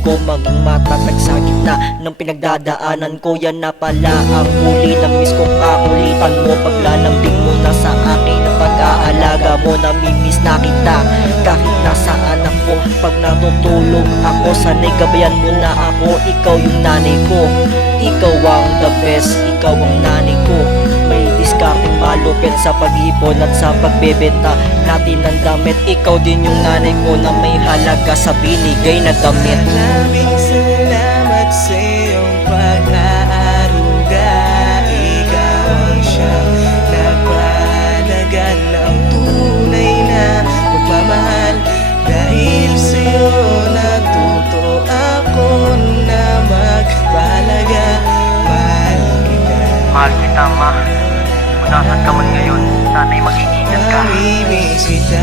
ko maging matatag sa gitna ng pinagdadaanan ko. Yan na pala ang huli na miss kong kakulitan mo. Paglalambing mo na sa akin na pag-aalaga mo. Namimiss na kita kahit nasaan ako. Pag natutulog ako, sana'y gabayan mo na ako. Ikaw yung nanay ko, ikaw ang the best, ikaw ang nanay ko. May diskarteng malupit sa pag-ipon at sa pagbebenta natin ng damit. Ikaw din yung nanay ko na may halaga sa binigay na damit. Maraming salamat sa iyong pag-aaruga. Ikaw ang siyang nagpahalagan ng tunay na pagmamahal. Dahil sa'yo natuto ako na magpahalaga. Mahal kita. Mahal kita, ma. Kung nasan ka man ngayon, sana'y mag-iingat ka. Mamimiss kita.